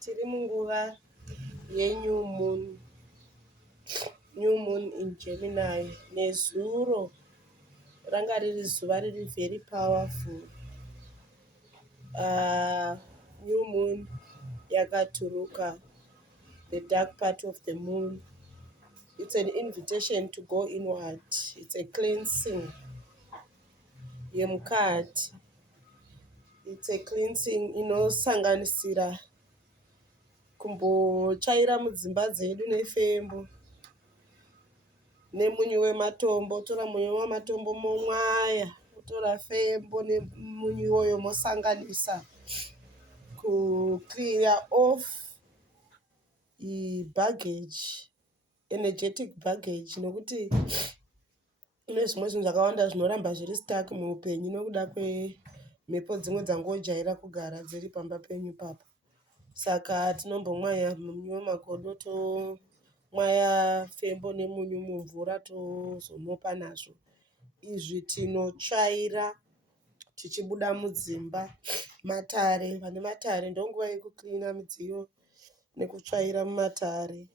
Tiri munguva yeNew Moon. New Moon in Gemini. Nezuro ranga riri zuva riri very powerful. New Moon yakaturuka, the dark part of the moon. It's an invitation to go inward. It's a cleansing yemukati. It's a cleansing inosanganisira kumbotsvaira mudzimba dzedu nefembo nemunyu wematombo. Tora munyu wematombo momwaya, tora fembo nemunyu iwoyo mosanganisa clear off baggage, energetic baggage, nokuti kune zvimwe zvinhu zvakawanda zvinoramba zviri stuck muupenyu nokuda kwemhepo dzimwe dzangojaira kugara dziri pamba penyu papo. Saka tinombomwaya munyu wemagodo, tomwaya fembo nemunyu mumvura, tozomopa nazvo. Izvi tinotsvaira tichibuda mudzimba. Matare, vane matare ndonguva yekuklina midziyo nekutsvaira mumatare.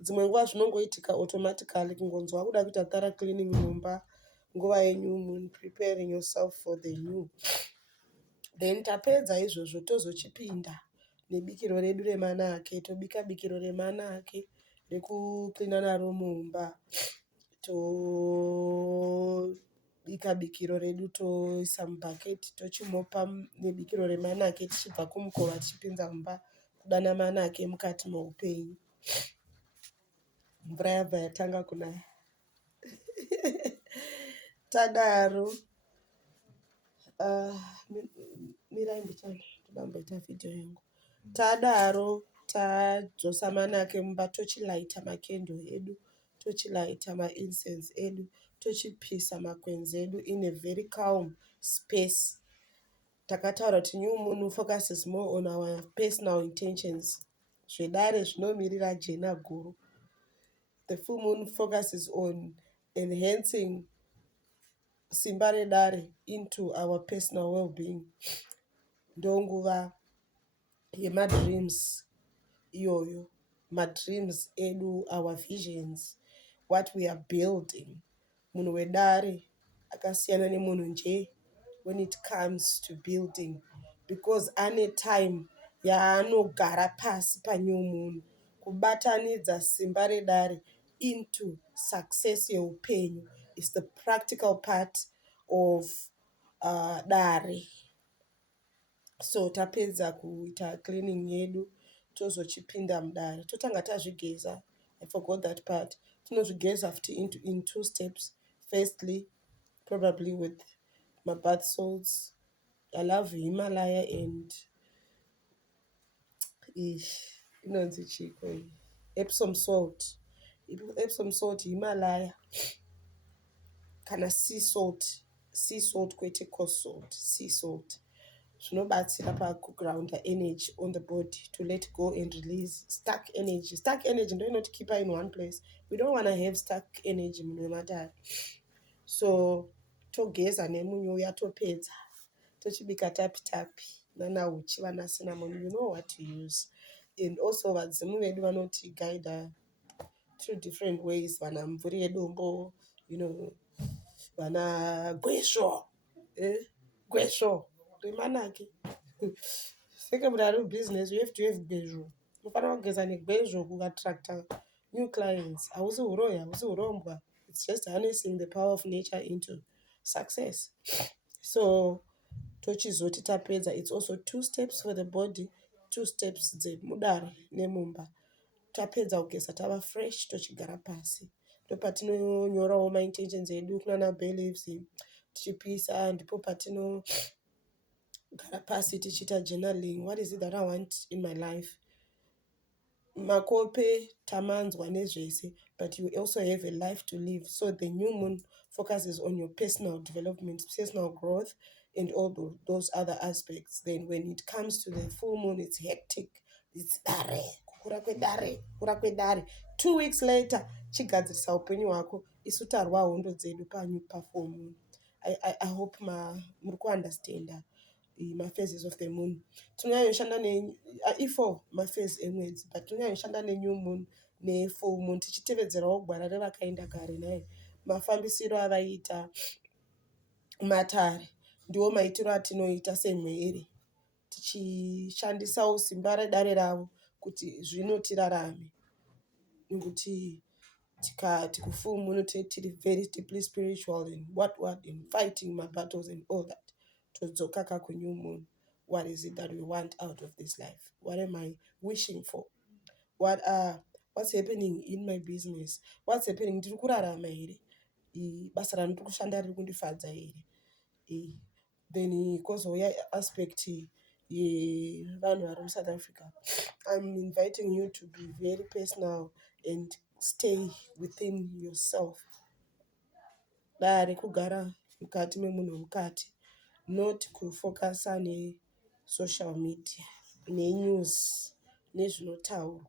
Dzimwe nguva zvinongoitika automatically, kungonzwa kuda kuita thorough cleaning mumba nguva yeNew Moon, preparing yourself for the new. Then tapedza izvozvo tozochipinda nebikiro redu remanake. Tobika bikiro remanake rekuklina naro mumba. Tobika bikiro redu toisa mubhaketi, tochimopa nebikiro remanake tichibva kumukova tichipinza mumba kudana manake mukati moupenyu. Mvura yabva yatanga kunaya. Tadaro mirai mbichana todamboita vhidhiyo yangu. Tadaro tadzosa manake mumba, tochilaita makendo edu, tochilaita maincense edu, tochipisa makwenzi edu in a very calm space. Takataura kuti New Moon focuses more on our personal intentions. Zvedare zvinomirira jena guru. The full moon focuses on enhancing simba redare into our personal well-being. Ndonguva yemadreams iyoyo. Madreams edu, our visions, what we are building. Munhu wedare akasiyana nemunhu nje when it comes to building, because ane time yaanogara pasi paNew Moon kubatanidza simba redare into success yeupenyu is the practical part of dare. So tapedza kuita cleaning yedu tozochipinda mudare. Totanga tazvigeza. I forgot that part. Tinozvigeza futi in two steps. Firstly, probably with my bath salts. I love Himalaya and inonzi chiko Epsom salt. Epsom salt, Himalaya, kana sea salt kwete coast salt, sea salt. Zvinobatsira pakugrounda energy on the body, to let go and release stuck energy. Stuck energy ndio inotikipa in one place. We don't want to have stuck energy munhu wematare. So togeza nemunyu uya topedza tochibika tapi nanauchi vana cinnamon, you know what to use. And also vadzimu vedu vanotiguida through different ways. Vana mvuri yedombo, vana gwesho remanake. Seke mudari business, you have to have gwezho. Mufana kugeza negwezho kuattracta new clients. Hausi uroya, hausi urombwa. It's just harnessing the power of nature into success. So tochizoti tapedza, it's also 2 steps for the body, 2 steps dzemudare nemumba. Tapedza kugeza tava fresh, tochigara pasi. Ndopatinonyorawo maintentions edu kunana beliefs, tichipisa, ndipo patinogara pasi tichita journaling. What is it that I want in my life? Makope tamanzwa nezvese, but you also have a life to live. So the New Moon focuses on your personal development, personal growth, and all those other aspects. Then when it comes to the full moon, it's hectic. It's dare, kukura kwedare. 2 weeks later, chigadzirisa upenyu hwako. Isu tarwa hondo dzedu pa full moon. I hope muri kuunderstanda. maphases of the moon. Tinonyanya ifo maphase emwedzi, but tinonyanya nenew moon nefull moon tichitevedzerawo gwara revakaenda kare naye. Mafambisiro avaita matare ndiwo maitiro atinoita semweri, tichishandisawo simba redare ravo kuti zvinotirarame. Nekuti tikati kufull moon tiri very deeply spiritual and what and fighting my battles and all that. Todzoka kakunew moon. What is it that we want out of this life? What am I wishing for? What's happening in my business? What's happening? Ndiri kurarama here? Basa randiri kushanda riri kundifadza here? Then kozouya aspect yevanhu vari muSouth Africa. I'm inviting you to be very personal and stay within yourself. Dare kugara mukati memunhu mukati, not kufocusa social media nenews nezvinotaurwa.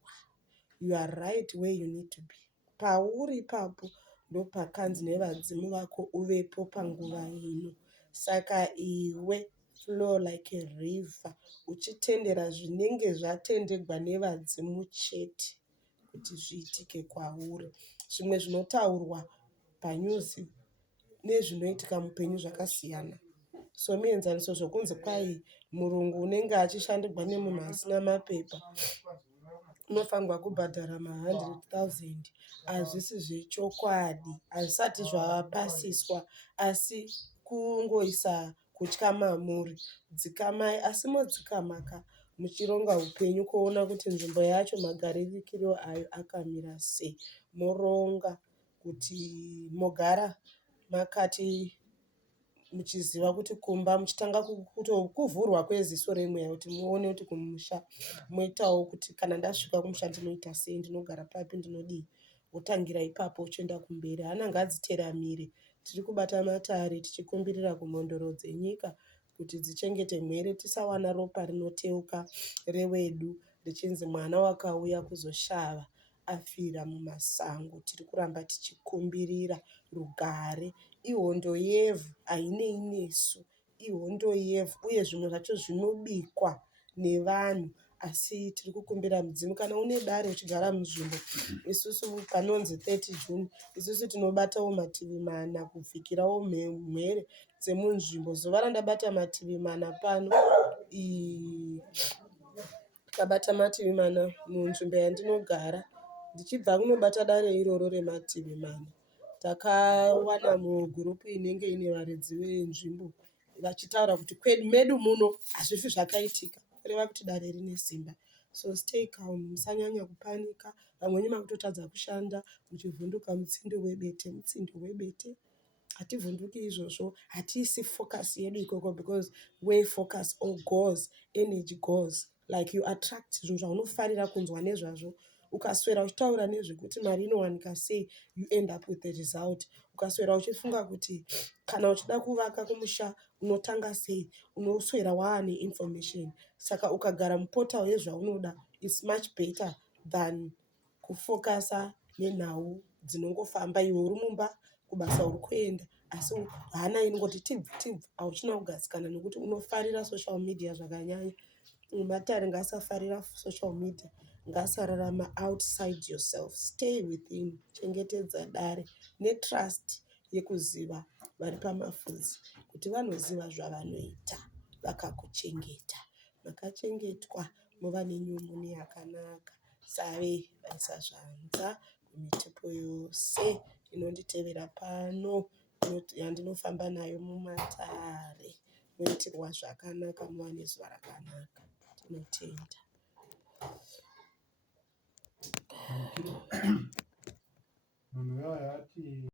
You are right where you need to be. Pauri ipapo ndopakanzi nevadzimu vako uvepo panguva ino. Saka iwe flow like a river, uchitendera zvinenge zvatendegwa nevadzimu chete kuti zviitike kwauri. Zvimwe zvinotaurwa panyuzi nezvinoitika mupenyu zvakasiyana. So muenzaniso zvokunzi kwai murungu unenge achishandirwa nemunhu asina mapepa unofanirwa kubhadhara ma100,000. Hazvisi zvechokwadi, hazvisati zvapasiswa, asi kungoisa kutya mamuri. Dzikamai, asi modzikamaka muchironga upenyu kuona kuti nzvimbo yacho magaririkiro ayo akamira sei. Moronga kuti mogara makati muchiziva kuti kumba muchitanga kuvhurwa kweziso remweya kuti muone kuti kumusha moitawo kuti kana ndasvika kumusha ndinoita sei, ndinogara papi, ndinodii. Wotangira ipapo uchienda kumberi. Hana ngadziteramire. Tiri kubata matare tichikumbirira kumhondoro dzenyika kuti dzichengete mhere, tisawana ropa rinoteuka rewedu richinzi mwana wakauya kuzoshava afira mumasango. Tiri kuramba tichikumbirira rugare. Ihondo yevhu hainei nesu, ihondo yevhu, uye zvimwe zvacho zvinobikwa nevanhu. Asi tiri kukumbira mudzimu, kana une dare uchigara munzvimbo, isusu panonzi 30 June, isusu tinobatawo mativi mana kupfikirawo mhere dzemunzvimbo. Zuva randabata mativi mana pano, ndakabata mativi mana munzvimbo yandinogara. Ndichibva kunobata dare iroro remativi mana, takawana mugurupu inenge ine varedzi venzvimbo vachitaura kuti medu muno hazvifi zvakaitika, kureva kuti dare rine simba. So stay calm, musanyanya kupanika. Vamweni makutotadza kushanda muchivhunduka mutsindi webete. Hativhunduki izvozvo, hatiisi focus yedu ikoko, because where focus all goes, energy goes. Like you attract zvinhu zvaunofarira kunzwa nezvazvo. Ukaswera uchitaura nezvekuti mari inowanika sei, you end up with the result. Ukaswera uchifunga kuti kana uchida kuvaka kumusha unotanga sei, unoswera waane information. Saka ukagara muportal yezvaunoda, it's much better than kufocusa nenhau dzinongofamba. Iwe uri mumba kubasa uri kuenda, asi hana inongoti tibvu hauchina kugadzikana nekuti unofarira social media zvakanyanya. Matare ngasafarira social media, ngasararama outside yourself. Stay within, chengetedza dare netrust yekuziva vari pamafudzi kuti vanoziva zvavanoita, vakakuchengeta. Makachengetwa, muva nenyumuni yakanaka. Save vaisa zvanza kumitepo yose inonditevera pano, yandinofamba nayo mumatare. Muitirwa zvakanaka, muva nezuva rakanaka. Tinotenda.